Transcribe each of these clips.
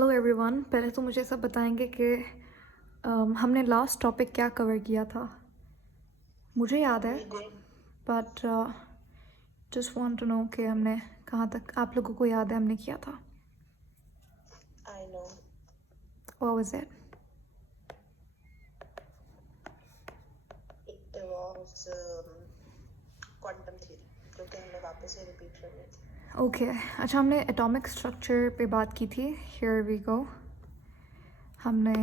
Hello everyone. पहले तो मुझे सब बताएंगे कि हमने लास्ट टॉपिक क्या कवर किया था। मुझे याद है We did. But just want to know कि हमने कहाँ तक, आप लोगों को याद है हमने किया था। I know. What was it? It was quantum theory जो कि हमने वापस से रिपीट करनी थी. ओके अच्छा, हमने एटॉमिक स्ट्रक्चर पे बात की थी। Here we go. हमने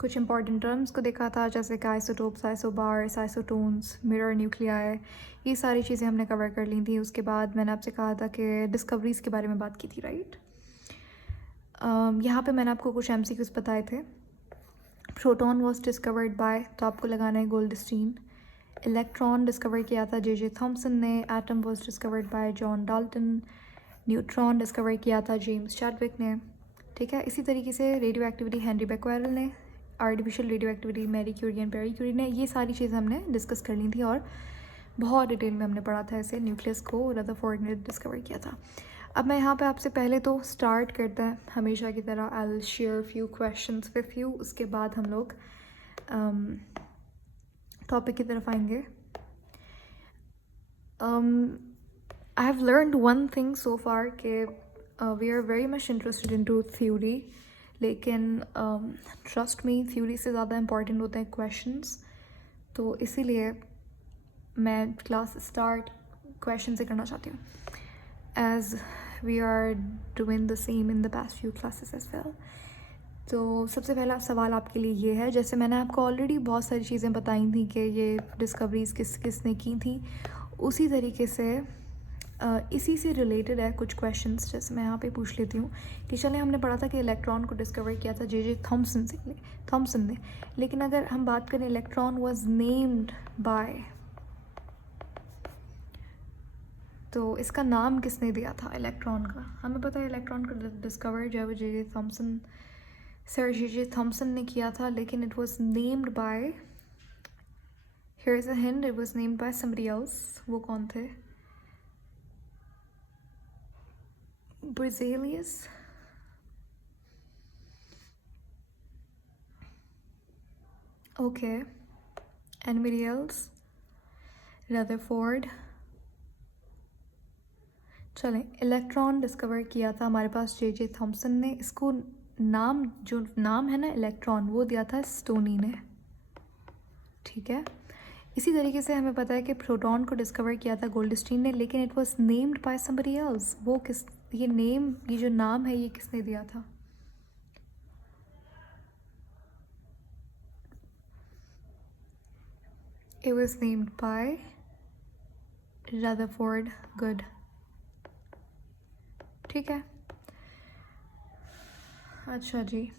कुछ इंपॉर्टेंट टर्म्स को देखा था, जैसे कि isotopes, isobars, isotones, mirror nuclei, ये सारी चीज़ें हमने कवर कर ली थी। उसके बाद मैंने आपसे कहा था कि डिस्कवरीज़ के बारे में बात की थी, राइट? यहाँ पे मैंने आपको कुछ एमसीक्यूज बताए थे। प्रोटॉन वॉज डिस्कवर्ड बाय, तो आपको लगाना है गोल्डस्टीन। इलेक्ट्रॉन डिस्कवर किया था जे थॉमसन ने। Atom was discovered by John Dalton. Neutron discover किया था जेम्स चैडविक ने। ठीक है, इसी तरीके से रेडियो एक्टिविटी हेनरी becquerel ने। Artificial radioactivity Marie Curie and Pierre Curie ने। ये सारी चीज़ें हमने डिस्कस कर ली थी और बहुत डिटेल में हमने पढ़ा था ऐसे। न्यूक्लियस को रदरफोर्ड ने डिस्कवर किया था। अब मैं यहाँ पे आपसे पहले तो स्टार्ट करते हैं हमेशा की तरह। I will share few questions with you, उसके बाद हम लोग टॉपिक की तरफ आएंगे। I have learned one thing so far कि we are very much interested into theory, लेकिन trust me, theory से ज़्यादा important होते हैं questions। तो इसीलिए मैं क्लास स्टार्ट क्वेश्चन से करना चाहती हूँ, as we are doing the same in the past few classes as well। तो सबसे पहला सवाल आपके लिए ये है, जैसे मैंने आपको ऑलरेडी बहुत सारी चीज़ें बताई थी कि ये डिस्कवरीज़ किस किस ने की थी, उसी तरीके से इसी से रिलेटेड है कुछ क्वेश्चंस। जैसे मैं यहाँ पे पूछ लेती हूँ कि चले, हमने पढ़ा था कि इलेक्ट्रॉन को डिस्कवर किया था जे थॉमसन ने, लेकिन अगर हम बात करें इलेक्ट्रॉन वाज नेम्ड बाय, तो इसका नाम किसने दिया था इलेक्ट्रॉन का? हमें पता है इलेक्ट्रॉन को डिस्कवर जो है वो जे थॉमसन ने किया था, लेकिन it was named by, here is a hint, it was named by somebody else. वो कौन थे? Berzelius। Okay, anybody else? Rutherford. चलें, इलेक्ट्रॉन डिस्कवर किया था हमारे पास जे थॉमसन ने। इसको नाम, जो नाम है ना इलेक्ट्रॉन, वो दिया था स्टोनी ने। ठीक है, इसी तरीके से हमें पता है कि प्रोटॉन को डिस्कवर किया था गोल्डस्टीन ने, लेकिन it was named by somebody else. वो किस, ये नेम, ये जो नाम है, ये किसने दिया था? It was named by Rutherford good. ठीक है, अच्छा जी।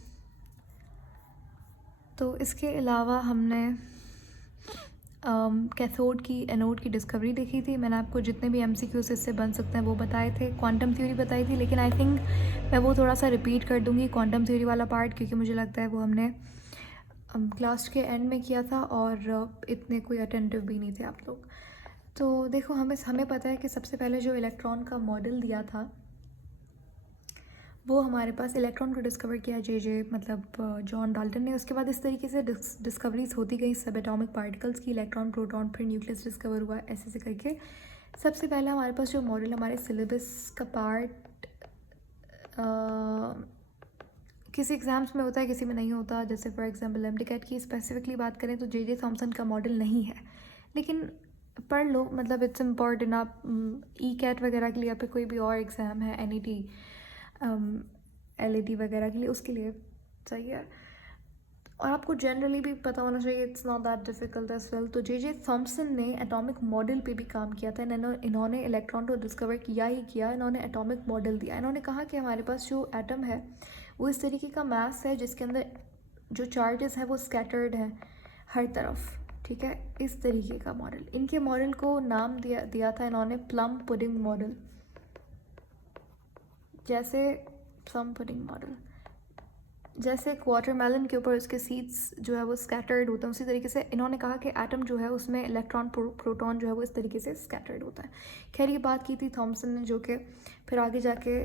तो इसके अलावा हमने कैथोड की, एनोड की डिस्कवरी देखी थी। मैंने आपको जितने भी एमसीक्यूज इससे बन सकते हैं वो बताए थे। क्वांटम थ्योरी बताई थी, लेकिन आई थिंक मैं वो थोड़ा सा रिपीट कर दूंगी क्वांटम थ्योरी वाला पार्ट, क्योंकि मुझे लगता है वो हमने क्लास के एंड में किया था और इतने कोई अटेंटिव भी नहीं थे आप लोग। तो देखो, हमें पता है कि सबसे पहले जो इलेक्ट्रॉन का मॉडल दिया था वो हमारे पास, इलेक्ट्रॉन को डिस्कवर किया मतलब जॉन डाल्टन ने। उसके बाद इस तरीके से डिस्कवरीज होती गई सब एटॉमिक पार्टिकल्स की, इलेक्ट्रॉन, प्रोटॉन, फिर न्यूक्लियस डिस्कवर हुआ, ऐसे ऐसे करके। सबसे पहला हमारे पास जो मॉडल हमारे सिलेबस का पार्ट किसी एग्ज़ाम्स में होता है, किसी में नहीं होता। जैसे फॉर एग्जांपल एमटीकैट की स्पेसिफिकली बात करें तो जे थॉमसन का मॉडल नहीं है, लेकिन पढ़ लो, मतलब इट्स इम्पॉर्टेंट। आप ई कैट वगैरह के लिए, या फिर कोई भी और एग्ज़ाम है, NET, LAT वगैरह के लिए, उसके लिए सही है। और आपको जनरली भी पता होना चाहिए, it's not that difficult as well. तो जे थॉमसन ने एटॉमिक मॉडल पे भी काम किया था। इन्होंने इलेक्ट्रॉन को डिस्कवर किया ही किया, इन्होंने एटॉमिक मॉडल दिया। इन्होंने कहा कि हमारे पास जो एटम है वो इस तरीके का मास है जिसके अंदर जो चार्जेस हैं वो स्कैटर्ड हैं हर तरफ। ठीक है, इस तरीके का मॉडल। इनके मॉडल को नाम दिया था इन्होंने प्लम पुडिंग मॉडल। जैसे प्लम पुडिंग मॉडल, जैसे वाटरमेलन के ऊपर उसके सीड्स जो है वो स्कैटर्ड होते हैं, उसी तरीके से इन्होंने कहा कि एटम जो है उसमें इलेक्ट्रॉन, प्रोटॉन जो है वो इस तरीके से स्कैटर्ड होता है। खैर, ये बात की थी थॉमसन ने, जो कि फिर आगे जाके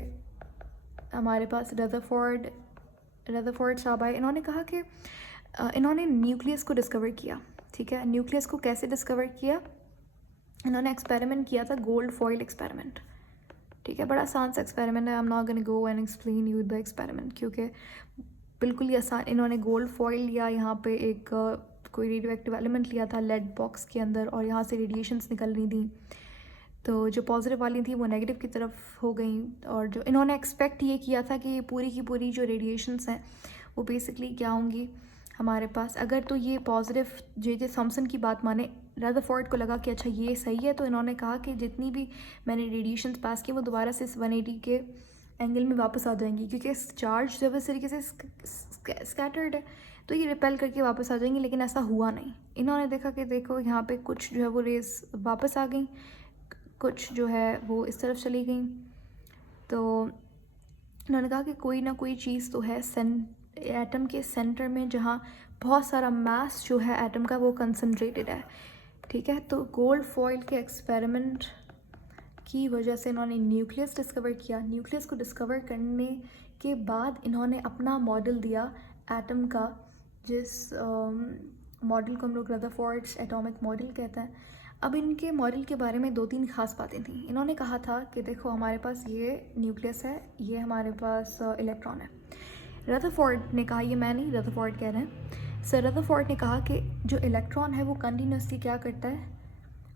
हमारे पास रदरफोर्ड रदरफोर्ड साहब आए, इन्होंने कहा कि इन्होंने न्यूक्लियस को डिस्कवर किया, ठीक है। न्यूक्लियस को कैसे डिस्कवर किया? इन्होंने एक्सपेरिमेंट किया था, गोल्ड फॉइल एक्सपेरिमेंट, ठीक है। बड़ा आसान सा एक्सपेरिमेंट है, I am not gonna go and explain you the experiment, क्योंकि बिल्कुल ही आसान। इन्होंने गोल्ड फॉइल लिया, यहाँ पे एक कोई रेडियो एक्टिव एलिमेंट लिया था लेड बॉक्स के अंदर, और यहाँ से रेडिएशंस निकल रही थी, तो जो पॉजिटिव वाली थी वो नेगेटिव की तरफ हो गई, और जो इन्होंने एक्सपेक्ट ये किया था कि पूरी की पूरी जो रेडिएशंस हैं वो बेसिकली क्या होंगी हमारे पास, अगर तो ये पॉजिटिव जे थॉम्सन की बात माने, रदरफोर्ड को लगा कि अच्छा ये सही है, तो इन्होंने कहा कि जितनी भी मैंने रेडिएशंस पास की वो दोबारा से इस 180 के एंगल में वापस आ जाएंगी, क्योंकि चार्ज जब इस तरीके से स्कैटर्ड है तो ये रिपेल करके वापस आ जाएंगी, लेकिन ऐसा हुआ नहीं। इन्होंने देखा कि देखो यहाँ पे कुछ जो है वो रेस वापस आ गई, कुछ जो है वो इस तरफ चली गई, तो इन्होंने कहा कि कोई ना कोई चीज़ तो है एटम के सेंटर में, जहाँ बहुत सारा मास जो है एटम का वो कंसनट्रेटेड है, ठीक है। तो गोल्ड फॉइल के एक्सपेरिमेंट की वजह से इन्होंने न्यूक्लियस डिस्कवर किया। न्यूक्लियस को डिस्कवर करने के बाद इन्होंने अपना मॉडल दिया एटम का, जिस मॉडल को हम लोग रदरफोर्ड्स एटॉमिक मॉडल कहते हैं। अब इनके मॉडल के बारे में 2-3 खास बातें थी। इन्होंने कहा था कि देखो हमारे पास ये न्यूक्लियस है, ये हमारे पास इलेक्ट्रॉन है। रदरफोर्ड ने कहा, ये मैं नहीं, रदरफोर्ड कह रहे हैं, सर रदरफोर्ड ने कहा कि जो इलेक्ट्रॉन है वो कंटिन्यूसली क्या करता है,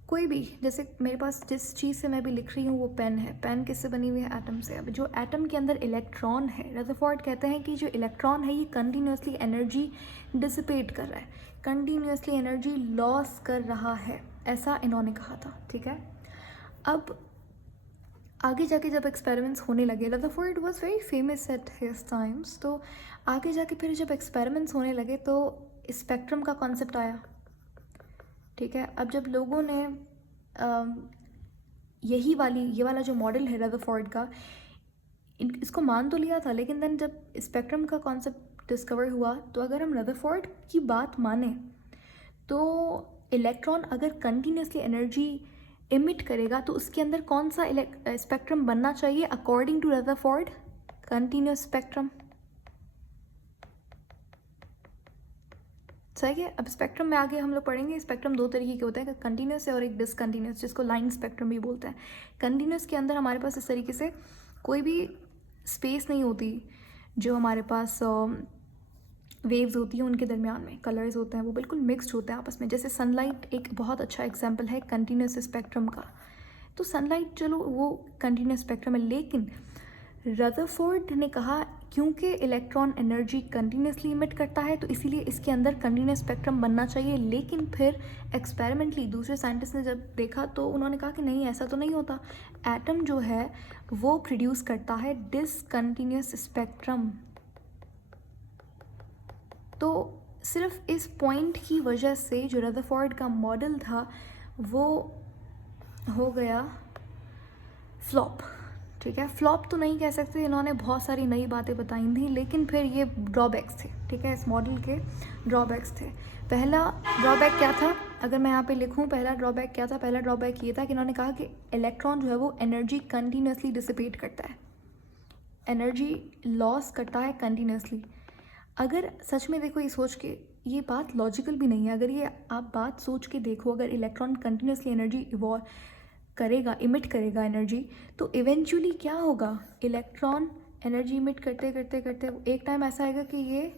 कोई भी, जैसे मेरे पास जिस चीज़ से मैं भी लिख रही हूँ वो पेन है, पेन किससे बनी हुई है? एटम से। अब जो एटम के अंदर इलेक्ट्रॉन है, रदरफोर्ड कहते हैं कि जो इलेक्ट्रॉन है ये कंटिन्यूसली एनर्जी डिसिपेट कर रहा है, कंटिन्यूसली एनर्जी लॉस कर रहा है, ऐसा इन्होंने कहा था, ठीक है। अब आगे जाके जब एक्सपेरिमेंट्स होने लगे, Rutherford was very famous at his times, तो आगे जाके फिर जब एक्सपेरिमेंट्स होने लगे तो स्पेक्ट्रम का कॉन्सेप्ट आया, ठीक है। अब जब लोगों ने ये वाला जो मॉडल है रदरफोर्ड का, इसको मान तो लिया था, लेकिन देन जब स्पेक्ट्रम का कॉन्सेप्ट डिस्कवर हुआ, तो अगर हम रदरफोर्ड की बात माने तो इलेक्ट्रॉन अगर कंटिन्यूसली एनर्जी इमिट करेगा तो उसके अंदर कौन सा स्पेक्ट्रम बनना चाहिए according to Rutherford? Continuous spectrum, सही है। अब स्पेक्ट्रम में आगे हम लोग पढ़ेंगे, स्पेक्ट्रम 2 तरीके के होते हैं, कंटिन्यूस है और एक डिसकंटिन्यूस, जिसको लाइन स्पेक्ट्रम भी बोलते हैं। कंटिन्यूस के अंदर हमारे पास इस तरीके से कोई भी स्पेस नहीं होती, जो हमारे पास वेव्स होती हैं उनके दरमियान में कलर्स होते हैं वो बिल्कुल मिक्सड होते हैं आपस में। जैसे सनलाइट एक बहुत अच्छा एग्जांपल है कंटिन्यूस स्पेक्ट्रम का। तो सनलाइट चलो वो कंटिन्यूस स्पेक्ट्रम है, लेकिन रदरफोर्ड ने कहा क्योंकि इलेक्ट्रॉन एनर्जी कंटिन्यूसली इमिट करता है तो इसीलिए इसके अंदर कंटिन्यूस स्पेक्ट्रम बनना चाहिए। लेकिन फिर एक्सपेरिमेंटली दूसरे साइंटिस्ट ने जब देखा तो उन्होंने कहा कि नहीं, ऐसा तो नहीं होता, एटम जो है वो प्रोड्यूस करता है डिसकंटिन्यूस स्पेक्ट्रम। तो सिर्फ इस पॉइंट की वजह से जो रदरफोर्ड का मॉडल था वो हो गया फ्लॉप, ठीक है। फ्लॉप तो नहीं कह सकते, इन्होंने बहुत सारी नई बातें बताई थी, लेकिन फिर ये ड्रॉबैक्स थे, ठीक है, इस मॉडल के ड्रॉबैक्स थे। पहला ड्रॉबैक क्या था, अगर मैं यहाँ पे लिखूँ पहला ड्रॉबैक क्या था? पहला ड्रॉबैक ये था कि इन्होंने कहा कि इलेक्ट्रॉन जो है वो एनर्जी कंटिन्यूसली डिसिपेट करता है, एनर्जी लॉस करता है कंटिन्यूसली। अगर सच में देखो ये सोच के, ये बात लॉजिकल भी नहीं है, अगर ये आप बात सोच के देखो, अगर इलेक्ट्रॉन कंटिन्यूसली एनर्जी इवॉल्व करेगा, इमिट करेगा एनर्जी, तो इवेंचुअली क्या होगा, इलेक्ट्रॉन एनर्जी इमिट करते करते करते एक टाइम ऐसा आएगा कि ये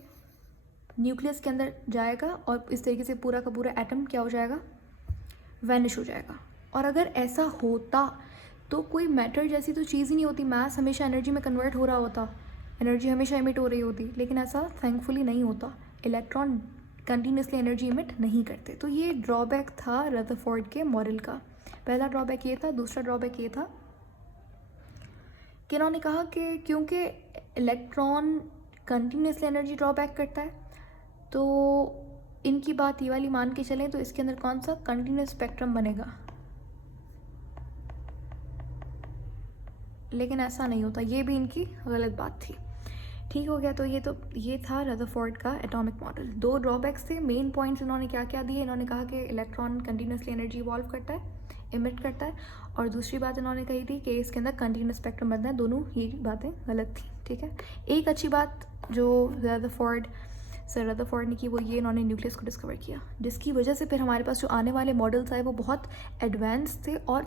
न्यूक्लियस के अंदर जाएगा और इस तरीके से पूरा का पूरा एटम क्या हो जाएगा, वैनिश हो जाएगा। और अगर ऐसा होता तो कोई मैटर जैसी तो चीज़ ही नहीं होती, मास हमेशा एनर्जी में कन्वर्ट हो रहा होता, एनर्जी हमेशा इमिट हो रही होती, लेकिन ऐसा थैंकफुली नहीं होता, इलेक्ट्रॉन कंटिन्यूसली एनर्जी इमिट नहीं करते। तो ये ड्रॉबैक था रदरफोर्ड के मॉडल का। पहला ड्रॉबैक ये था। दूसरा ड्रॉबैक ये था कि इन्होंने कहा कि क्योंकि इलेक्ट्रॉन कंटिन्यूसली एनर्जी ड्रॉबैक करता है तो इनकी बात ये वाली मान के चलें तो इसके अंदर कौन सा कंटिन्यूस स्पेक्ट्रम बनेगा, लेकिन ऐसा नहीं होता, ये भी इनकी गलत बात थी, ठीक हो गया। तो ये था रदरफोर्ड का एटॉमिक मॉडल। 2 ड्रॉबैक्स थे। मेन पॉइंट्स इन्होंने क्या क्या दिए, इन्होंने कहा कि इलेक्ट्रॉन कंटिन्यूसली एनर्जी इवॉल्व करता है, इमिट करता है, और दूसरी बात इन्होंने कही थी कि इसके अंदर कंटिन्यूस स्पेक्ट्रम बनता है। दोनों ही बातें गलत थी, ठीक है। एक अच्छी बात जो सर रदरफोर्ड ने की वो ये, इन्होंने न्यूक्लियस को डिस्कवर किया, जिसकी वजह से फिर हमारे पास जो आने वाले मॉडल्स आए वो बहुत एडवांस थे और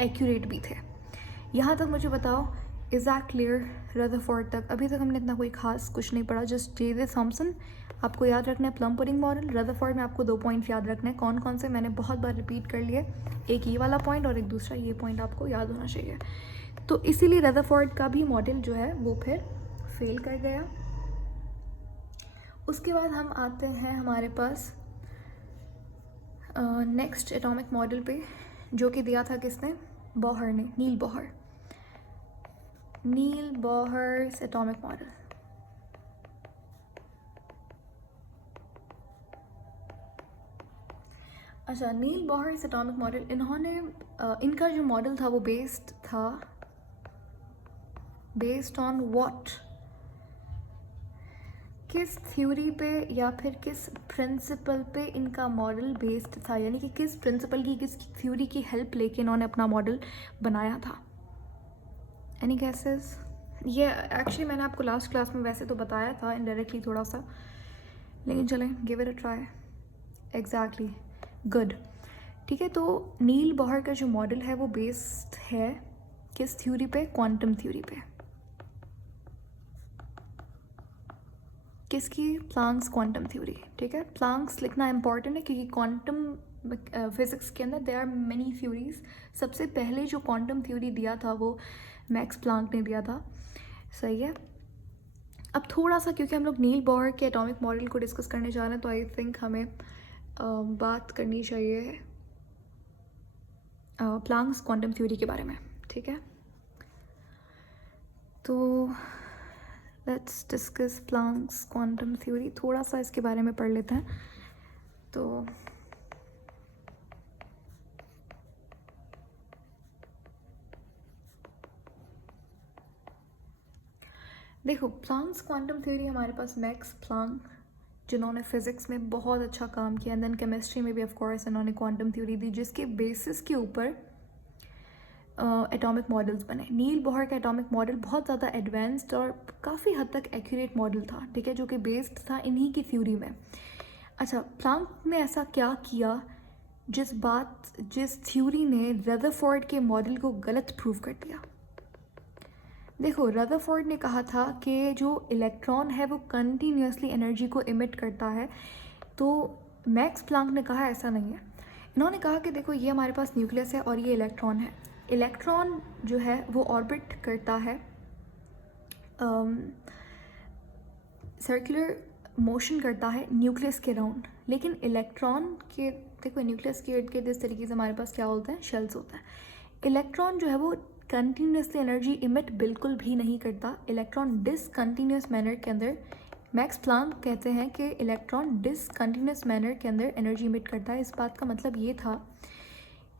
एक्यूरेट भी थे। यहाँ तक मुझे बताओ, इज़ दैट क्लियर? रदरफोर्ड तक अभी तक हमने इतना कोई खास कुछ नहीं पढ़ा। जस्ट जे थॉमसन आपको याद रखना है, प्लम पुडिंग मॉडल। रदरफोर्ड में आपको 2 पॉइंट्स याद रखना है। कौन कौन से, मैंने बहुत बार रिपीट कर लिए। एक ये वाला पॉइंट और एक दूसरा ये पॉइंट आपको याद होना चाहिए। तो इसीलिए रदरफोर्ड का भी मॉडल जो है वो फिर फेल कर गया। उसके बाद हम आते हैं हमारे पास नेक्स्ट एटॉमिक मॉडल पे, जो कि दिया था किसने? बोहर ने, नील बोहर्स एटॉमिक मॉडल। अच्छा, नील बोहर्स एटॉमिक मॉडल, इन्होंने इनका जो मॉडल था वो बेस्ड ऑन व्हाट? किस थ्योरी पे या फिर किस प्रिंसिपल पे इनका मॉडल बेस्ड था, यानी कि किस प्रिंसिपल की, किस थ्योरी की हेल्प लेके इन्होंने अपना मॉडल बनाया था? Any guesses? ये एक्चुअली मैंने आपको लास्ट क्लास में वैसे तो बताया था इनडायरेक्टली थोड़ा सा, लेकिन चलें give it a try. Exactly, good, ठीक है। तो नील बोहर का जो मॉडल है वो बेस्ड है किस थ्योरी पे? क्वांटम थ्योरी पे। किसकी? प्लांक्स क्वांटम थ्योरी, ठीक है। प्लांक्स लिखना इंपॉर्टेंट है क्योंकि क्वांटम फिजिक्स के अंदर देयर आर मेनी थ्योरीज। सबसे पहले जो क्वांटम थ्योरी दिया था वो मैक्स प्लांक ने दिया था, सही है। अब थोड़ा सा, क्योंकि हम लोग नील बोहर के एटॉमिक मॉडल को डिस्कस करने जा रहे हैं, तो आई थिंक हमें बात करनी चाहिए प्लांक्स क्वांटम थ्योरी के बारे में, ठीक है। तो let's discuss Planck's quantum theory. थोड़ा सा इसके बारे में पढ़ लेते हैं। तो देखो, प्लांक्स क्वांटम थ्योरी, हमारे पास मैक्स प्लांक जिन्होंने फिज़िक्स में बहुत अच्छा काम किया, एंड देन केमिस्ट्री में भी ऑफ कोर्स इन्होंने क्वांटम थ्योरी दी, जिसके बेसिस के ऊपर एटॉमिक मॉडल्स बने। नील बोहर का एटॉमिक मॉडल बहुत ज़्यादा एडवांस्ड और काफ़ी हद तक एक्यूरेट मॉडल था, ठीक है, जो कि बेस्ड था इन्हीं की थ्योरी में। अच्छा, प्लांक ने ऐसा क्या किया जिस थ्योरी ने रदरफोर्ड के मॉडल को गलत प्रूव कर दिया? देखो, रदरफोर्ड ने कहा था कि जो इलेक्ट्रॉन है वो कंटिन्यूसली एनर्जी को इमिट करता है, तो मैक्स प्लांक ने कहा ऐसा नहीं है। इन्होंने कहा कि देखो, ये हमारे पास न्यूक्लियस है और ये इलेक्ट्रॉन है। इलेक्ट्रॉन जो है वो ऑर्बिट करता है, सर्कुलर मोशन करता है न्यूक्लियस के राउंड, लेकिन इलेक्ट्रॉन के, देखो, न्यूक्लियस के इर्द गिर्द इस तरीके से हमारे पास क्या होता है? शेल्स होता है। इलेक्ट्रॉन जो है वो कंटिन्यूसली एनर्जी इमिट बिल्कुल भी नहीं करता। इलेक्ट्रॉन डिसकंटिन्यूस मैनर के अंदर, मैक्स प्लांक कहते हैं कि इलेक्ट्रॉन डिसकंटिन्यूस मैनर के अंदर एनर्जी इमिट करता है। इस बात का मतलब ये था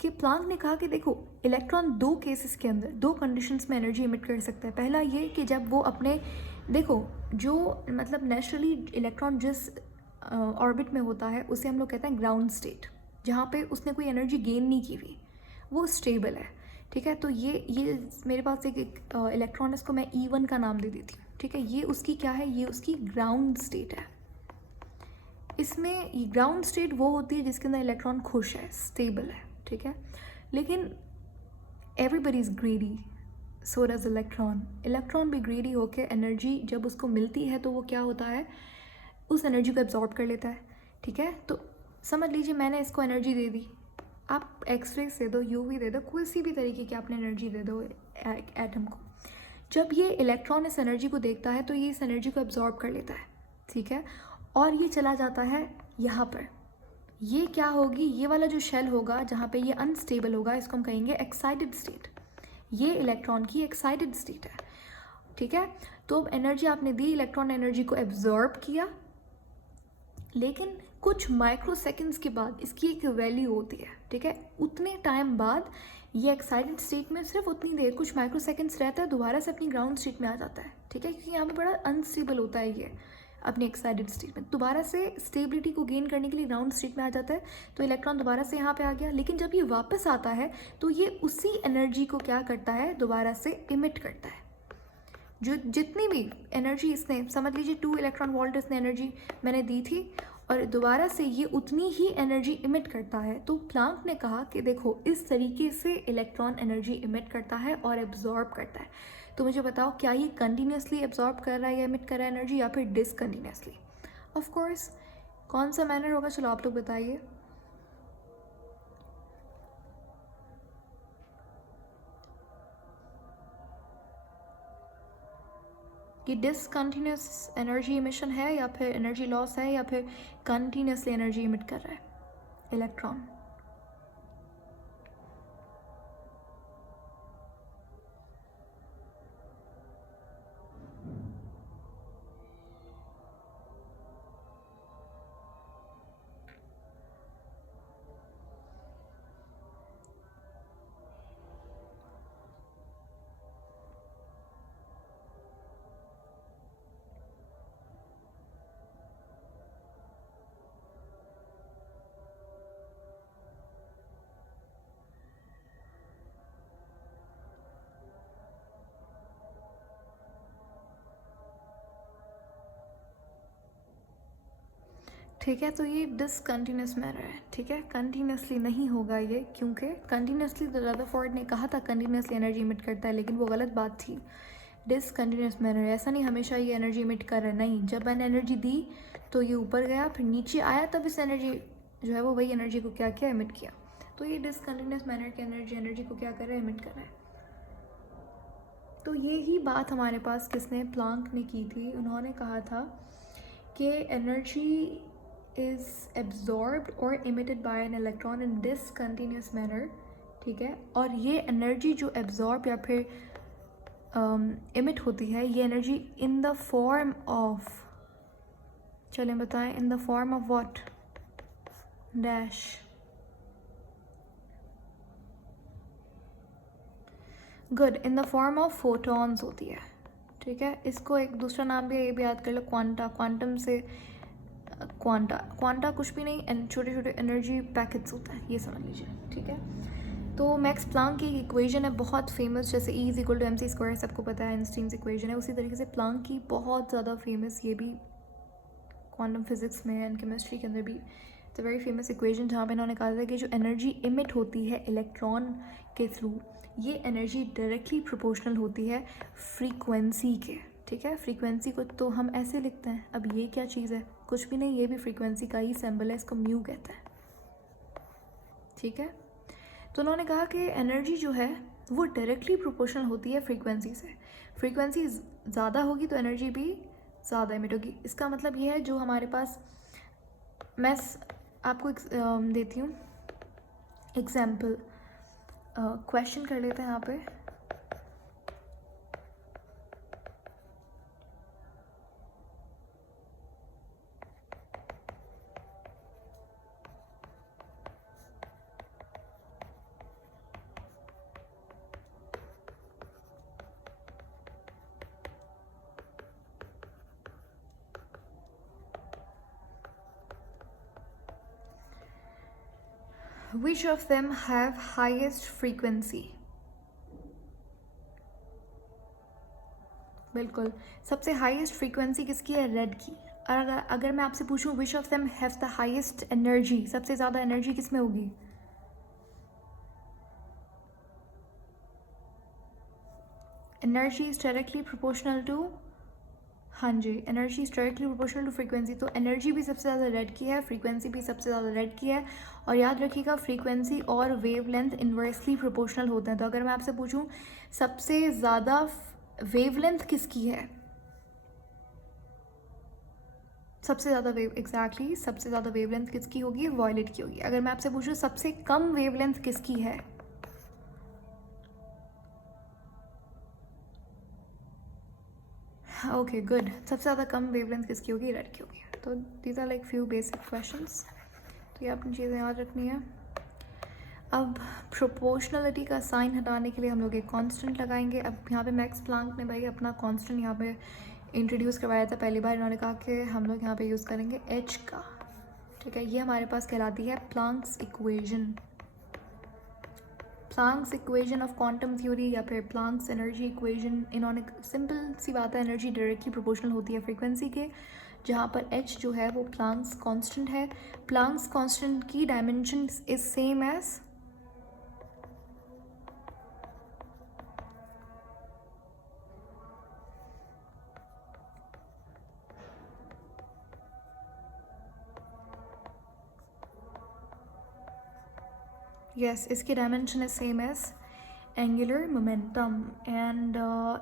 कि प्लांक ने कहा कि देखो, इलेक्ट्रॉन 2 केसेस के अंदर, 2 कंडीशंस में एनर्जी इमिट कर सकता है। पहला ये कि जब वो अपने, देखो, जो मतलब नेचुरली इलेक्ट्रॉन जिस ऑर्बिट में होता है उसे हम लोग कहते हैं ग्राउंड स्टेट, जहाँ पे उसने कोई एनर्जी गेन नहीं की हुई, वो स्टेबल है, ठीक है। तो ये मेरे पास एक इलेक्ट्रॉन है, इसको मैं E1 का नाम दे देती हूँ, ठीक है। ये उसकी क्या है? ये उसकी ग्राउंड स्टेट है। इसमें ग्राउंड स्टेट वो होती है जिसके अंदर इलेक्ट्रॉन खुश है, स्टेबल है, ठीक है। लेकिन everybody is greedy, so does electron. Electron भी ग्रीडी होकर एनर्जी जब उसको मिलती है तो वो क्या होता है? उस एनर्जी को एब्जॉर्ब कर लेता है, ठीक है। तो समझ लीजिए मैंने इसको एनर्जी दे दी, आप एक्सरेज दे दो, यूवी दे दो, किसी भी तरीके की आपने एनर्जी दे दो एटम को। जब ये इलेक्ट्रॉन इस एनर्जी को देखता है तो ये इस एनर्जी को एब्जॉर्ब कर लेता है, ठीक है, और ये चला जाता है यहाँ पर। ये क्या होगी? ये वाला जो शेल होगा जहाँ पे ये अनस्टेबल होगा, इसको हम कहेंगे एक्साइटेड स्टेट। ये इलेक्ट्रॉन की एक्साइटेड स्टेट है, ठीक है। तो अब एनर्जी आपने दी, इलेक्ट्रॉन ने एनर्जी को एब्जॉर्ब किया, लेकिन कुछ माइक्रो सेकेंड्स के बाद इसकी एक वैल्यू होती है, ठीक है। उतने टाइम बाद ये एक्साइटेड स्टेट में सिर्फ उतनी देर, कुछ माइक्रो सेकेंड्स रहता है, दोबारा से अपनी ग्राउंड स्टेट में आ जाता है, ठीक है, क्योंकि यहाँ पे बड़ा अनस्टेबल होता है ये अपनी एक्साइटेड स्टेट में। दोबारा से स्टेबिलिटी को गेन करने के लिए ग्राउंड स्टेट में आ जाता है, तो इलेक्ट्रॉन दोबारा से यहाँ पे आ गया। लेकिन जब ये वापस आता है तो ये उसी एनर्जी को क्या करता है, दोबारा से इमिट करता है। जो जितनी भी एनर्जी इसने, समझ लीजिए 2 इलेक्ट्रॉन वोल्ट इसने एनर्जी मैंने दी थी, और दोबारा से ये उतनी ही एनर्जी इमिट करता है। तो प्लांक ने कहा कि देखो इस तरीके से इलेक्ट्रॉन एनर्जी इमिट करता है और एब्जॉर्ब करता है। तो मुझे बताओ, क्या ये कंटिन्यूसली एब्जॉर्ब कर रहा है या इमिट कर रहा है एनर्जी, या फिर डिसकंटिन्यूसली? ऑफ कोर्स कौन सा मैनर होगा, चलो आप लोग बताइए। कि डिसकंटिन्यूस एनर्जी इमिशन है, या फिर एनर्जी लॉस है, या फिर कंटिन्यूसली एनर्जी इमिट कर रहा है इलेक्ट्रॉन? ठीक है, तो ये डिसकंटिन्यूस मैनर है, ठीक है, कंटिन्यूसली नहीं होगा ये, क्योंकि कंटिन्यूसली तो रदरफोर्ड ने कहा था कंटिन्यूसली एनर्जी इमिट करता है, लेकिन वो गलत बात थी। डिसकंटिन्यूस मैनर, ऐसा नहीं हमेशा ये एनर्जी इमिट कर रहा है, नहीं। जब मैंने एनर्जी दी तो ये ऊपर गया, फिर नीचे आया, तब इस एनर्जी जो है वो वही एनर्जी को क्या किया, इमिट किया। तो ये डिसकंटिन्यूस मैनर की एनर्जी को क्या कर रहा है, इमिट कर रहा है। तो ये ही बात हमारे पास किसने, प्लांक ने की थी। उन्होंने कहा था कि energy is absorbed or emitted by an electron in discontinuous manner, ठीक है। और ये एनर्जी जो एब्जॉर्ब या फिर इमिट होती है, ये energy in the form of, चलें बताएं, in the form of what, dash, good, in the form of photons होती है, ठीक है। इसको एक दूसरा नाम भी है, ये भी याद कर लो, क्वांटा। क्वांटम से क्वांटा कुछ भी नहीं, छोटे छोटे एनर्जी पैकेट्स होता है, ये समझ लीजिए, ठीक है। तो मैक्स प्लांक की इक्वेशन है बहुत फेमस, जैसे E = mc² सबको पता है, आइंस्टीन्स इक्वेशन है, उसी तरीके से प्लांक की बहुत ज़्यादा फेमस, ये भी क्वांटम फिजिक्स में एंड केमिस्ट्री के अंदर भी it's a very famous equation, जहाँ पे इन्होंने कहा था कि जो एनर्जी इमिट होती है इलेक्ट्रॉन के थ्रू, ये एनर्जी डायरेक्टली प्रोपोर्शनल होती है फ्रीक्वेंसी के, ठीक है। फ्रीक्वेंसी को तो हम ऐसे लिखते हैं, अब ये क्या चीज़ है, कुछ भी नहीं, ये भी फ्रीक्वेंसी का ही सिंबल है, इसको म्यू कहते हैं, ठीक है। तो उन्होंने कहा कि एनर्जी जो है वो डायरेक्टली प्रोपोर्शनल होती है फ्रीक्वेंसी से। फ्रीक्वेंसी ज़्यादा होगी तो एनर्जी भी ज़्यादा इमिट होगी। इसका मतलब ये है, जो हमारे पास, मैं आपको देती हूँ एग्जाम्पल, क्वेश्चन कर लेते हैं यहाँ पे। Which of them have highest frequency? बिल्कुल, सबसे हाईएस्ट फ्रीक्वेंसी किसकी है, रेड की। और अगर मैं आपसे पूछूं which of them have the highest energy, सबसे ज़्यादा एनर्जी किस में होगी, energy is directly proportional to, हाँ जी, energy is directly proportional to frequency. तो एनर्जी भी सबसे ज़्यादा रेड की है, फ्रीक्वेंसी भी सबसे ज़्यादा रेड की है। और याद रखिएगा, फ्रीक्वेंसी और वेवलेंथ इन्वर्सली प्रोपोर्शनल होते हैं। तो अगर मैं आपसे पूछूं सबसे ज़्यादा वेवलेंथ किसकी है, सबसे ज़्यादा एग्जैक्टली सबसे ज़्यादा वेवलेंथ किसकी होगी, वॉयलेट की होगी। अगर मैं आपसे पूछूं सबसे कम वेवलेंथ किसकी है, ओके गुड, सबसे ज़्यादा कम वेवलेंथ किसकी होगी, रेड की होगी। तो these are like few basic questions, तो ये अपनी चीज़ें याद रखनी है। अब प्रोपोर्शनलिटी का साइन हटाने के लिए हम लोग एक कांस्टेंट लगाएंगे। अब यहाँ पे मैक्स प्लांक ने भाई अपना कांस्टेंट यहाँ पे इंट्रोड्यूस करवाया था पहली बार। इन्होंने कहा कि हम लोग यहाँ पे यूज़ करेंगे एच का, ठीक है। ये हमारे पास कहलाती है Planck's equation, Planck's equation of quantum theory या फिर प्लांक्स एनर्जी इक्वेशन। इन्होंने सिंपल सी बात है, एनर्जी डायरेक्टली प्रोपोर्शनल होती है फ्रीक्वेंसी के, जहाँ पर एच जो है वो प्लांक्स कांस्टेंट है। प्लांक्स कांस्टेंट की dimension is same as yes, इसकी dimension is same as angular momentum. And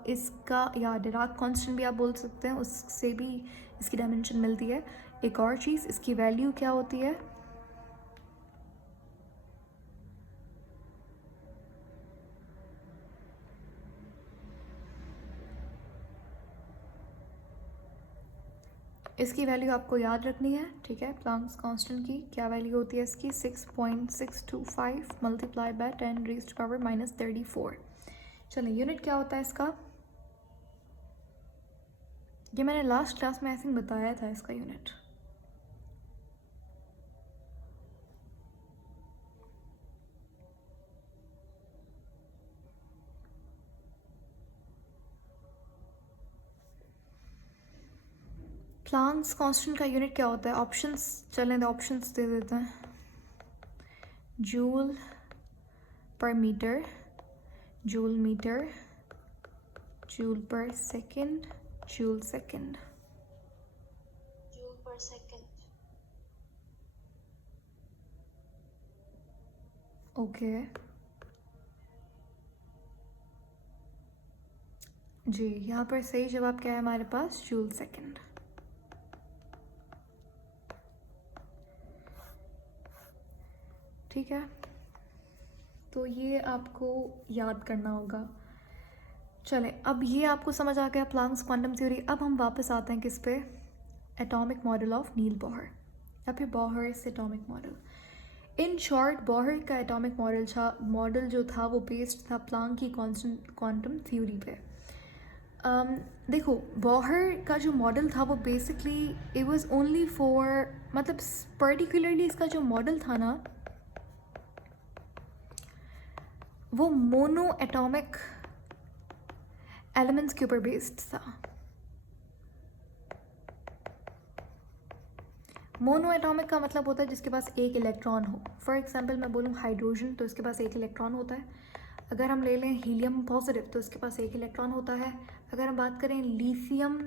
इसका या डिराक कांस्टेंट भी आप बोल सकते हैं, उससे भी इसकी डायमेंशन मिलती है। एक और चीज़, इसकी वैल्यू क्या होती है, इसकी वैल्यू आपको याद रखनी है, ठीक है। प्लांक्स कांस्टेंट की क्या वैल्यू होती है इसकी, 6.625 मल्टीप्लाई बाय 10⁻⁻34। चलिए यूनिट क्या होता है इसका, ये मैंने लास्ट क्लास में ऐसे ही बताया था इसका यूनिट। प्लांक्स कांस्टेंट का यूनिट क्या होता है, ऑप्शंस चलें, ऑप्शंस दे देते हैं। जूल पर मीटर, जूल मीटर, जूल पर सेकंड, जूल सेकंड। जूल पर सेकंड। ओके जी, यहाँ पर सही जवाब क्या है हमारे पास, जूल सेकंड। ठीक है, तो ये आपको याद करना होगा। चले, अब ये आपको समझ आ गया प्लांक्स क्वांटम थ्योरी। अब हम वापस आते हैं किस पे, एटॉमिक मॉडल ऑफ नील बॉहर या फिर बॉहर्स एटॉमिक मॉडल। इन शॉर्ट, बॉहर का एटॉमिक मॉडल जो था वो बेस्ड था प्लांक की कांस्टेंट क्वांटम थ्योरी पे। देखो, बॉहर का जो मॉडल था वो basically it was only for, मतलब पर्टिकुलरली इसका जो मॉडल था ना वो मोनो एटॉमिक एलिमेंट्स के ऊपर बेस्ड था। मोनो एटॉमिक का मतलब होता है जिसके पास एक इलेक्ट्रॉन हो। फॉर एग्जांपल मैं बोलूँ हाइड्रोजन, तो इसके पास एक इलेक्ट्रॉन होता है। अगर हम ले लें हीलियम पॉजिटिव, तो इसके पास एक इलेक्ट्रॉन होता है। अगर हम बात करें लिथियम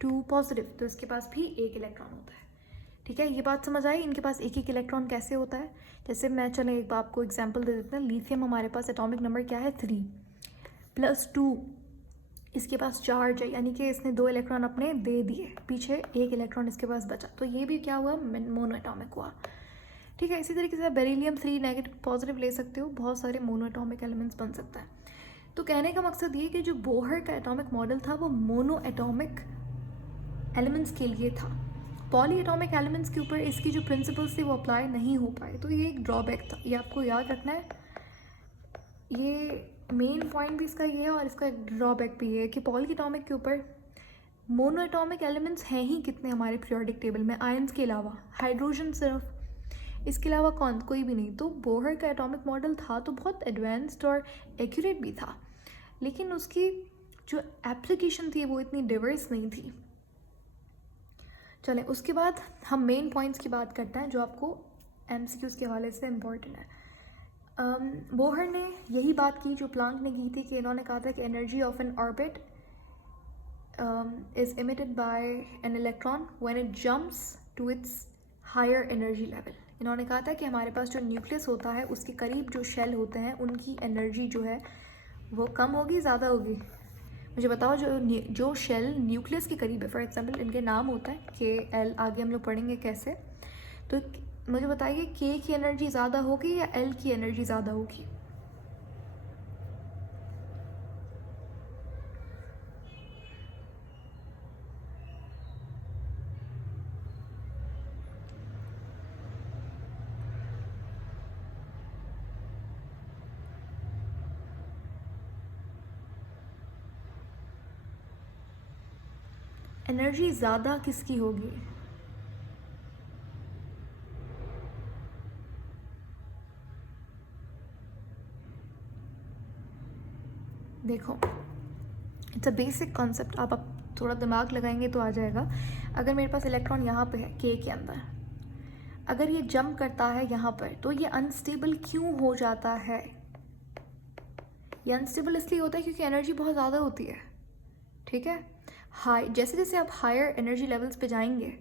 2 पॉजिटिव, तो इसके पास भी एक इलेक्ट्रॉन होता है। ठीक है, ये बात समझ आई, इनके पास एक एक इलेक्ट्रॉन कैसे होता है। जैसे मैं चले एक आपको एग्जांपल दे देते हैं। लिथियम हमारे पास एटॉमिक नंबर क्या है, 3 + 2, इसके पास चार्ज है, यानी कि इसने 2 इलेक्ट्रॉन अपने दे दिए, पीछे एक इलेक्ट्रॉन इसके पास बचा, तो ये भी क्या हुआ, मोनो एटॉमिक हुआ। ठीक है, इसी तरीके से बेरिलियम 3 नेगेटिव पॉजिटिव ले सकते हो, बहुत सारे मोनो एटॉमिक एलिमेंट्स बन सकता है। तो कहने का मकसद ये कि जो बोहर का एटॉमिक मॉडल था वो मोनो एटॉमिक एलिमेंट्स के लिए था। पॉली एटॉमिक एलिमेंट्स के ऊपर इसकी जो प्रिंसिपल्स थी वो अप्लाई नहीं हो पाए, तो ये एक ड्रॉबैक था, ये आपको याद रखना है। ये मेन पॉइंट भी इसका ये है और इसका एक ड्रॉबैक भी ये है कि पॉली एटॉमिक के ऊपर मोनो एटॉमिक एलिमेंट्स हैं ही कितने हमारे पीरियोडिक टेबल में, आयंस के अलावा, हाइड्रोजन सिर्फ, इसके अलावा कोई भी नहीं। तो बोहर का एटॉमिक मॉडल था तो बहुत एडवांस्ड और एक्यूरेट भी था, लेकिन उसकी जो एप्लीकेशन थी वो इतनी डिवर्स नहीं थी। चलें, उसके बाद हम मेन पॉइंट्स की बात करते हैं जो आपको एमसीक्यूज़ के हवाले से इम्पॉर्टेंट है। बोहर ने यही बात की जो प्लांक ने की थी, कि इन्होंने कहा था कि energy of N orbit is emitted by an electron when it jumps to its higher energy level। इन्होंने कहा था कि हमारे पास जो न्यूक्लियस होता है उसके करीब जो शेल होते हैं उनकी एनर्जी जो है वो कम होगी, ज़्यादा होगी, मुझे बताओ। जो शेल न्यूक्लियस के करीब है, फॉर एग्जांपल इनके नाम होता है KL, आगे हम लोग पढ़ेंगे कैसे, तो मुझे बताइए K की एनर्जी ज़्यादा होगी या L की एनर्जी ज़्यादा होगी। एनर्जी ज़्यादा किसकी होगी? देखो, इट्स अ बेसिक कॉन्सेप्ट, आप अब थोड़ा दिमाग लगाएंगे तो आ जाएगा। अगर मेरे पास इलेक्ट्रॉन यहाँ पे है के अंदर, अगर ये जंप करता है यहाँ पर, तो ये अनस्टेबल क्यों हो जाता है? ये अनस्टेबल इसलिए होता है क्योंकि एनर्जी बहुत ज़्यादा होती है, ठीक है। हाई, जैसे जैसे आप हायर एनर्जी लेवल्स पे जाएंगे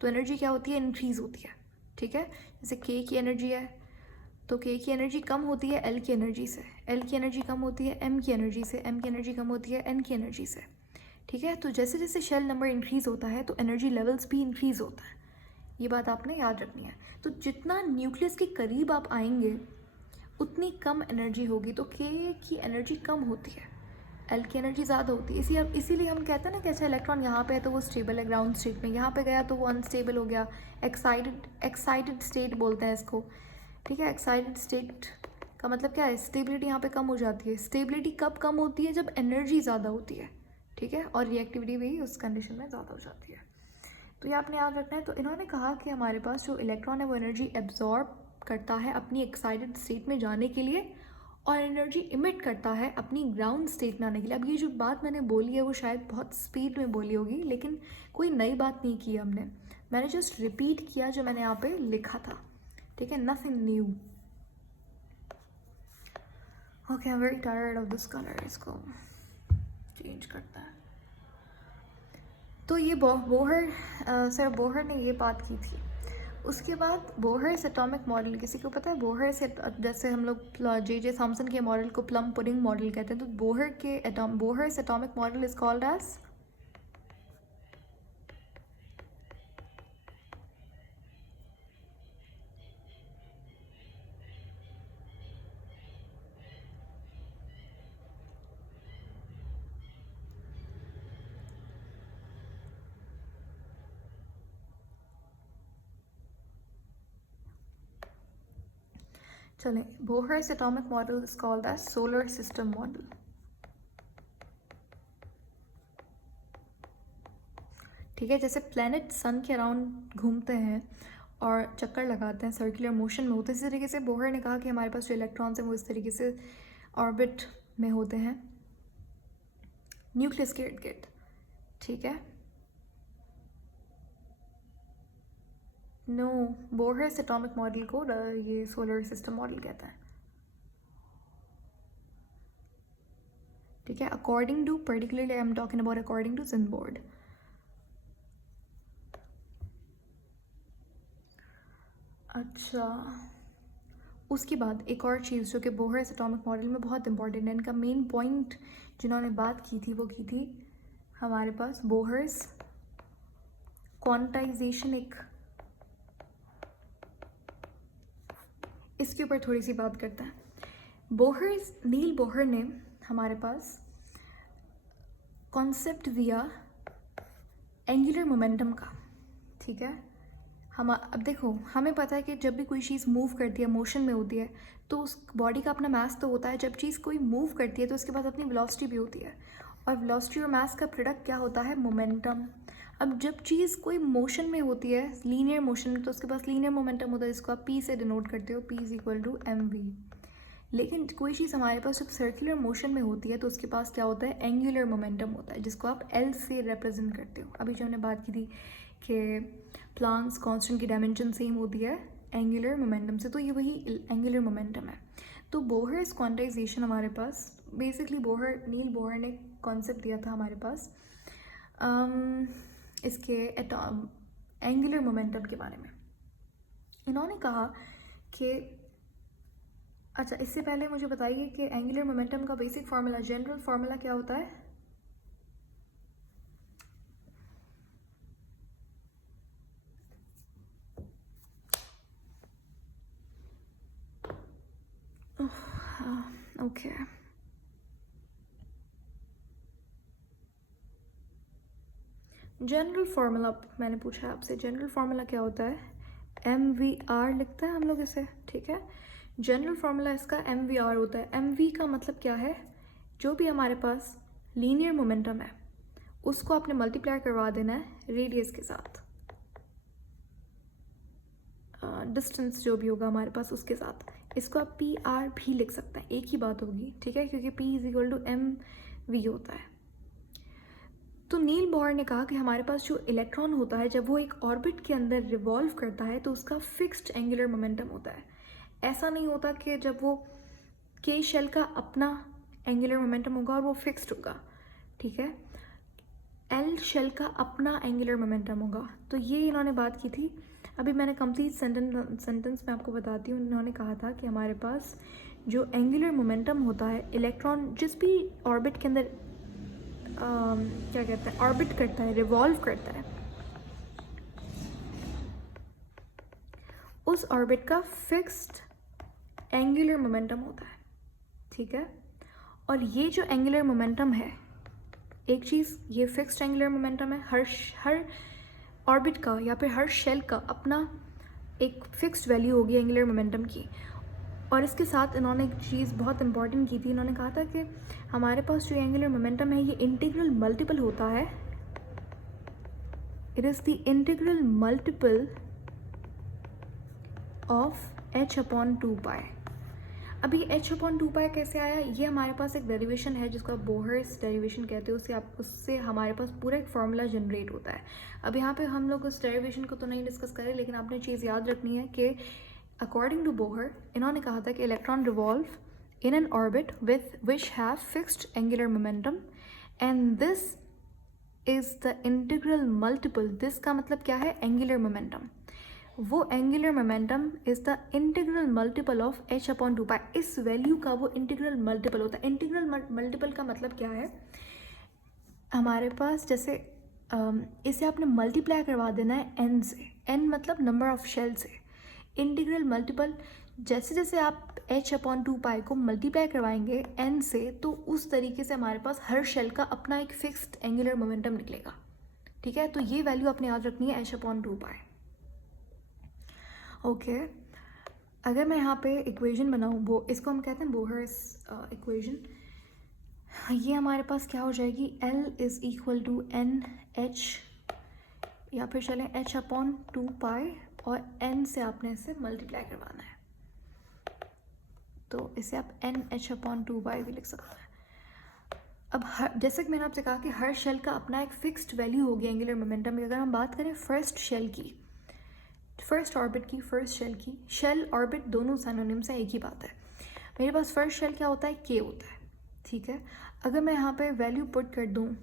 तो एनर्जी क्या होती है? इंक्रीज़ होती है, ठीक है। जैसे के की एनर्जी है तो के की एनर्जी कम होती है एल की एनर्जी से, एल की एनर्जी कम होती है एम की एनर्जी से, एम की एनर्जी कम होती है एन की एनर्जी से, ठीक है। तो जैसे जैसे शेल नंबर इंक्रीज़ होता है तो एनर्जी लेवल्स भी इंक्रीज़ होता है, ये बात आपने याद रखनी है। तो जितना न्यूक्लियस के करीब आप आएंगे उतनी कम एनर्जी होगी, तो के की एनर्जी कम होती है, एल की एनर्जी ज़्यादा होती है। इसीलिए हम कहते हैं ना कि अच्छा इलेक्ट्रॉन यहाँ पे है तो वो स्टेबल है ग्राउंड स्टेट में, यहाँ पे गया तो वो अनस्टेबल हो गया, एक्साइटेड स्टेट बोलते हैं इसको, ठीक है। एक्साइटेड स्टेट का मतलब क्या है? स्टेबिलिटी यहाँ पे कम हो जाती है। स्टेबिलिटी कब कम होती है? जब एनर्जी ज़्यादा होती है, ठीक है, और रिएक्टिविटी भी उस कंडीशन में ज़्यादा हो जाती है। तो ये आपने याद रखना है। तो इन्होंने कहा कि हमारे पास जो इलेक्ट्रॉन है वो एनर्जी एब्जॉर्ब करता है अपनी एक्साइटेड स्टेट में जाने के लिए, और एनर्जी इमिट करता है अपनी ग्राउंड स्टेट में आने के लिए। अब ये जो बात मैंने बोली है वो शायद बहुत स्पीड में बोली होगी, लेकिन कोई नई बात नहीं की हमने, मैंने जस्ट रिपीट किया जो मैंने यहाँ पे लिखा था, ठीक है, nothing new. Okay, I am very tired of this colour, इसको चेंज करता है। तो ये बोहर सर बोहर ने ये बात की थी। उसके बाद बोहर्स एटॉमिक मॉडल, किसी को पता है बोहर से? जैसे हम लोग जे थॉमसन के मॉडल को प्लम पुडिंग मॉडल कहते हैं, तो Bohr's atomic model is called as चलें, Bohr's atomic model is called as solar system model, ठीक है। जैसे प्लैनेट सन के अराउंड घूमते हैं और चक्कर लगाते हैं, सर्कुलर मोशन में होते हैं, इसी तरीके से बोहर ने कहा कि हमारे पास जो इलेक्ट्रॉन्स हैं वो इस तरीके से ऑर्बिट में होते हैं न्यूक्लियस के इर्द गिर्द, ठीक है। नो, बोहर्स एटॉमिक मॉडल को ये सोलर सिस्टम मॉडल कहता है, ठीक है। According to, particularly I am talking about according to ज़िनबोर्ड। अच्छा, उसके बाद एक और चीज़ जो कि बोहर्स एटॉमिक मॉडल में बहुत इंपॉर्टेंट है, इनका मेन पॉइंट जिन्होंने बात की थी वो की थी हमारे पास बोहर्स क्वांटाइजेशन, एक इसके ऊपर थोड़ी सी बात करते हैं। नील बोहर ने हमारे पास कॉन्सेप्ट दिया एंगुलर मोमेंटम का, ठीक है। अब देखो, हमें पता है कि जब भी कोई चीज़ मूव करती है, मोशन में होती है, तो उस बॉडी का अपना मास तो होता है। जब चीज़ कोई मूव करती है तो उसके पास अपनी वेलोसिटी भी होती है, और वेलोसिटी और मास का प्रोडक्ट क्या होता है? मोमेंटम। अब जब चीज़ कोई मोशन में होती है, लीनियर मोशन में, तो उसके पास लीनियर मोमेंटम होता है, जिसको आप पी से डिनोट करते हो, p is equal to m v. लेकिन कोई चीज़ हमारे पास जब सर्कुलर मोशन में होती है तो उसके पास क्या होता है? एंगुलर मोमेंटम होता है, जिसको आप एल से रिप्रेजेंट करते हो। अभी जो हमने बात की थी कि प्लांक्स कांस्टेंट की डायमेंशन सेम होती है एंगुलर मोमेंटम से, तो ये वही एंगुलर मोमेंटम है। तो बोहर्स क्वांटाइजेशन हमारे पास बेसिकली नील बोहर ने कॉन्सेप्ट दिया था हमारे पास इसके एंगुलर मोमेंटम के बारे में। इन्होंने कहा कि अच्छा, इससे पहले मुझे बताइए कि एंगुलर मोमेंटम का बेसिक फार्मूला, जनरल फार्मूला क्या होता है? ओके, जनरल फार्मूला मैंने पूछा है आपसे, जनरल फार्मूला क्या होता है? एम वी आर लिखते हैं हम लोग इसे, ठीक है। जनरल फार्मूला इसका एम वी आर होता है। एम वी का मतलब क्या है? जो भी हमारे पास लीनियर मोमेंटम है उसको आपने मल्टीप्लाई करवा देना है रेडियस के साथ, डिस्टेंस जो भी होगा हमारे पास उसके साथ। इसको आप पी आर भी लिख सकते हैं, एक ही बात होगी, ठीक है, क्योंकि p is equal to m v होता है। तो नील बोहर ने कहा कि हमारे पास जो इलेक्ट्रॉन होता है जब वो एक ऑर्बिट के अंदर रिवॉल्व करता है तो उसका फिक्स्ड एंगुलर मोमेंटम होता है। ऐसा नहीं होता कि जब वो के शेल का अपना एंगुलर मोमेंटम होगा और वो फिक्स्ड होगा, ठीक है, एल शेल का अपना एंगुलर मोमेंटम होगा। तो ये इन्होंने बात की थी। अभी मैंने कंप्लीट सेंटेंस में आपको बताती हूँ। इन्होंने कहा था कि हमारे पास जो एंगुलर मोमेंटम होता है, इलेक्ट्रॉन जिस भी ऑर्बिट के अंदर क्या कहते हैं, ऑर्बिट करता है, रिवॉल्व करता है, उस ऑर्बिट का फिक्स्ड एंगुलर मोमेंटम होता है, ठीक है। और ये जो एंगुलर मोमेंटम है, एक चीज़, ये फिक्स्ड एंगुलर मोमेंटम है। हर ऑर्बिट का या फिर हर शेल का अपना एक फिक्स्ड वैल्यू होगी एंगुलर मोमेंटम की। और इसके साथ इन्होंने एक चीज़ बहुत इंपॉर्टेंट की थी। इन्होंने कहा था कि हमारे पास जो एंगुलर मोमेंटम है ये इंटीग्रल मल्टीपल होता है। It is the integral multiple of h upon 2π। अभी h अपॉन 2π कैसे आया, ये हमारे पास एक डेरिवेशन है जिसको आप बोहर्स डेरिवेशन कहते हो। उससे हमारे पास पूरा एक फार्मूला जनरेट होता है। अब यहाँ पे हम लोग उस डेरिवेशन को तो नहीं डिस्कस करें, लेकिन आपने चीज़ याद रखनी है कि अकॉर्डिंग टू बोहर इन्होंने कहा था कि electron revolve in an orbit with which have fixed angular momentum and this is the integral multiple. This का मतलब क्या है, एंगुलर मोमेंटम। वो angular momentum is the integral multiple of h upon 2π। इस वैल्यू का वो इंटीग्रल मल्टीपल होता है। इंटीग्रल मल्टीपल का मतलब क्या है, हमारे पास जैसे इसे आपने मल्टीप्लाई करवा देना है n से, n मतलब नंबर ऑफ शेल से। इंटीग्रल मल्टीपल, जैसे जैसे आप h अपॉन 2π को मल्टीप्लाई करवाएंगे n से, तो उस तरीके से हमारे पास हर शेल का अपना एक फिक्स्ड एंगुलर मोमेंटम निकलेगा, ठीक है। तो ये वैल्यू आपने याद रखनी है, h अपॉन 2π। ओके, अगर मैं यहाँ पे इक्वेशन बनाऊँ, वो इसको हम कहते हैं बोहर्स इक्वेशन। ये हमारे पास क्या हो जाएगी, L is equal to n h, या फिर चलें h अपॉन 2π और n से आपने इसे मल्टीप्लाई करवाना है, तो इसे आप एन एच अपॉन 2π भी लिख सकते हैं। अब जैसे कि मैंने आपसे कहा कि हर शेल का अपना एक फिक्स्ड वैल्यू होगी एंगुलर मोमेंटम की। अगर हम बात करें फर्स्ट शेल की, फर्स्ट ऑर्बिट की, फर्स्ट शेल की, शेल ऑर्बिट दोनों सिनोनिम्स हैं, एक ही बात है। मेरे पास फर्स्ट शेल क्या होता है, के होता है, ठीक है। अगर मैं यहाँ पे वैल्यू पुट कर दूँ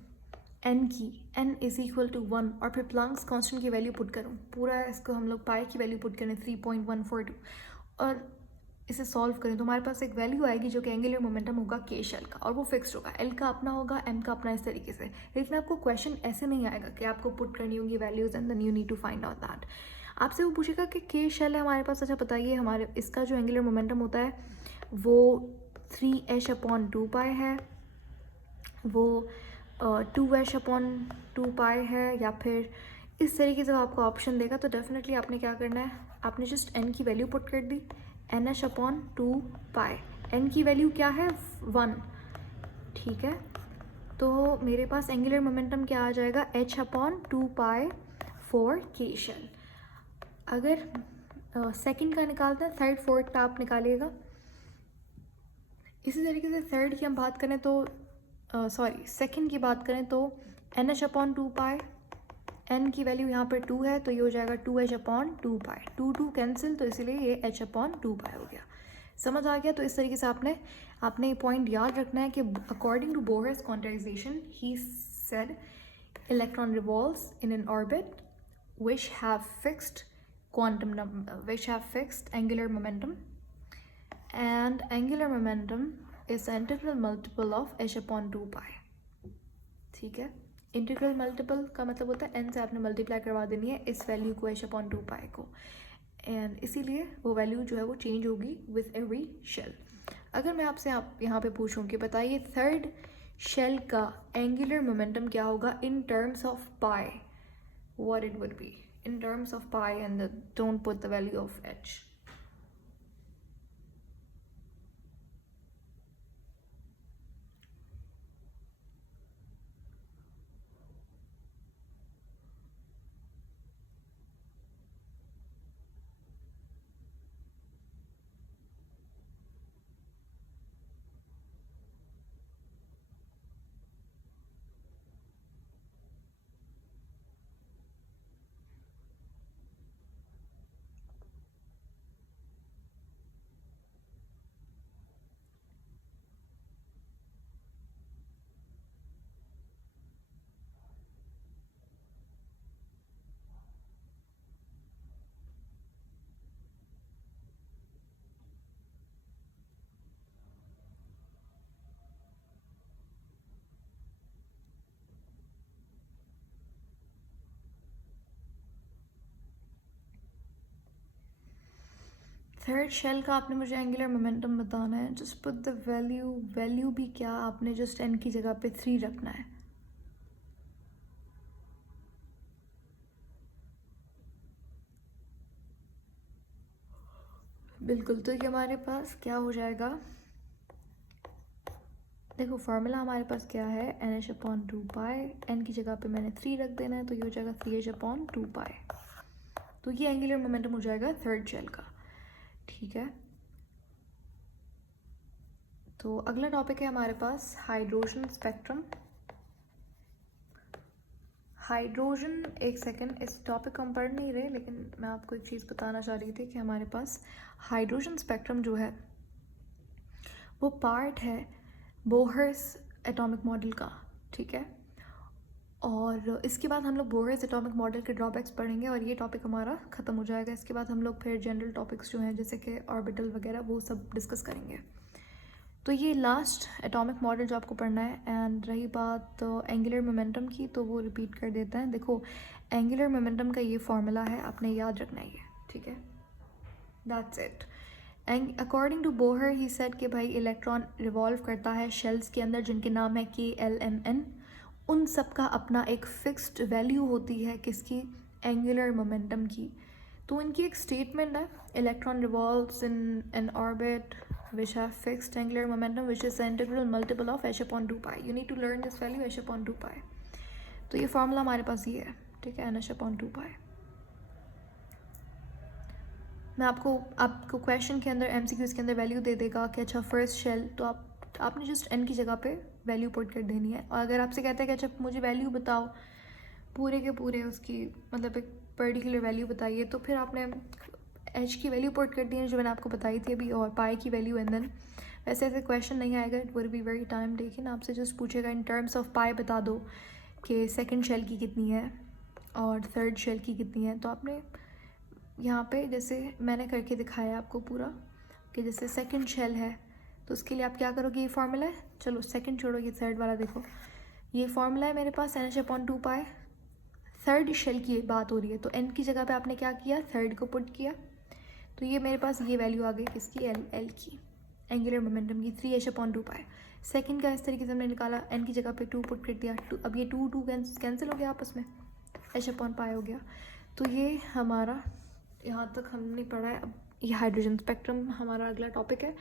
n की, n इज इक्वल टू 1, और फिर प्लैंक्स कांस्टेंट की वैल्यू पुट करूँ, पूरा इसको हम लोग पाई की वैल्यू पुट करें 3.142 और इसे सॉल्व करें, तो हमारे पास एक वैल्यू आएगी जो कि एंगुलर मोमेंटम होगा के शेल का, और वो फिक्स्ड होगा। एल का अपना होगा, एम का अपना, इस तरीके से। लेकिन आपको क्वेश्चन ऐसे नहीं आएगा कि आपको पुट करनी होंगी values and then you need to find out that. आपसे वो पूछेगा कि के शेल है हमारे पास, अच्छा बताइए हमारे इसका जो एंगुलर मोमेंटम होता है वो 3h अपॉन 2π है, वो 2h अपॉन 2π है, या फिर इस तरीके से आपको ऑप्शन देगा। तो डेफिनेटली आपने क्या करना है, आपने जस्ट n की वैल्यू पुट कर दी, NH अपॉन 2π। n की वैल्यू क्या है, 1, ठीक है। तो मेरे पास एंगुलर मोमेंटम क्या आ जाएगा, h अपॉन 2π फॉर के शेल। अगर सेकंड का निकालते हैं, थर्ड फोर्थ का आप निकालिएगा। इसी तरीके से थर्ड की हम बात करें तो सेकंड की बात करें तो NH अपॉन 2π, n की वैल्यू यहाँ पर 2 है तो ये हो जाएगा 2h अपॉन 2π, 2 कैंसिल, तो इसीलिए ये h अपॉन 2π हो गया। समझ आ गया। तो इस तरीके से आपने पॉइंट याद रखना है कि according to Bohr's quantization he said electron revolves in an orbit which have fixed angular momentum, and angular momentum is the integral multiple of h upon 2π, ठीक है। इंटीग्रल मल्टीपल का मतलब होता है n से आपने मल्टीप्लाई करवा देनी है इस वैल्यू को, h अपॉन 2π को, एंड इसीलिए वो वैल्यू जो है वो चेंज होगी विथ एवरी शेल। अगर मैं आपसे यहाँ पे पूछूं कि बताइए थर्ड शेल का एंगुलर मोमेंटम क्या होगा in terms of pi, what it would be in terms of pi, and don't put the value of h. Third shell का आपने मुझे एंगुलर मोमेंटम बताना है. जस्ट पुट द वैल्यू भी क्या, आपने जस्ट n की जगह पे 3 रखना है. बिल्कुल. तो ये हमारे पास क्या हो जाएगा, देखो फार्मूला हमारे पास क्या है, NH/2 n की जगह पे मैंने 3 रख देना है, तो ये हो जाएगा 3H/2. तो ये एंगुलर मोमेंटम हो जाएगा थर्ड शेल का. ठीक है. तो अगला टॉपिक है हमारे पास हाइड्रोजन स्पेक्ट्रम. हाइड्रोजन, एक सेकेंड, इस टॉपिक को हम पढ़ नहीं रहे, लेकिन मैं आपको एक चीज़ बताना चाह रही थी कि हमारे पास हाइड्रोजन स्पेक्ट्रम जो है वो पार्ट है बोहर्स एटॉमिक मॉडल का. ठीक है. और इसके बाद हम लोग बोहर्स एटॉमिक मॉडल के ड्रॉबैक्स पढ़ेंगे और ये टॉपिक हमारा ख़त्म हो जाएगा. इसके बाद हम लोग फिर जनरल टॉपिक्स जो हैं जैसे कि ऑर्बिटल वगैरह वो सब डिस्कस करेंगे. तो ये लास्ट एटॉमिक मॉडल जो आपको पढ़ना है. एंड रही बात एंगुलर मोमेंटम की, तो वो रिपीट कर देते हैं. देखो एंगुलर मोमेंटम का ये फॉर्मूला है, आपने याद रखना है ये. ठीक है. That's it. And according to Bohr he said कि भाई इलेक्ट्रॉन रिवॉल्व करता है शेल्स के अंदर जिनके नाम है KLMN. उन सब का अपना एक फिक्स्ड वैल्यू होती है किसकी, एंगुलर मोमेंटम की. तो इनकी एक स्टेटमेंट है, electron revolves in an orbit which have fixed angular momentum which is the integral multiple of h/2 pi. You need to learn this value h/2 pi. तो ये फॉर्मूला हमारे पास ये है. ठीक है, NH/2 pi. मैं आपको क्वेश्चन के अंदर MCQs के अंदर वैल्यू दे देगा कि अच्छा फर्स्ट शेल, तो आपने जस्ट n की जगह पे वैल्यू पुट कर देनी है. और अगर आपसे कहता है कि अच्छा मुझे वैल्यू बताओ पूरे के पूरे उसकी, मतलब एक पर्टिकुलर वैल्यू बताइए, तो फिर आपने h की वैल्यू पुट कर दी है जो मैंने आपको बताई थी अभी, और पाई की वैल्यू. एंड देन वैसे ऐसे क्वेश्चन नहीं आएगा, it will be very time taking. आपसे जस्ट पूछेगा इन टर्म्स ऑफ पाई बता दो कि सेकंड शेल की कितनी है और थर्ड शेल की कितनी है. तो आपने यहाँ पे जैसे मैंने करके दिखाया आपको पूरा कि जैसे सेकंड शेल है तो उसके लिए आप क्या करोगे, ये फार्मूला है. चलो सेकंड छोड़ो, ये थर्ड वाला देखो. ये फार्मूला है मेरे पास NH/2 pi. थर्ड शेल की बात हो रही है, तो n की जगह पे आपने क्या किया, थर्ड को पुट किया. तो ये मेरे पास ये वैल्यू आ गई किसकी, L की, एंगुलर मोमेंटम की 3H/2 pi. सेकंड का इस तरीके से हमने निकाला, n की जगह पे 2 पुट कर दिया. अब ये 2 कैंसिल हो गया आपस में, H/pi हो गया. तो ये हमारा यहाँ तक हमने पढ़ा है. अब ये हाइड्रोजन स्पेक्ट्रम हमारा अगला टॉपिक है.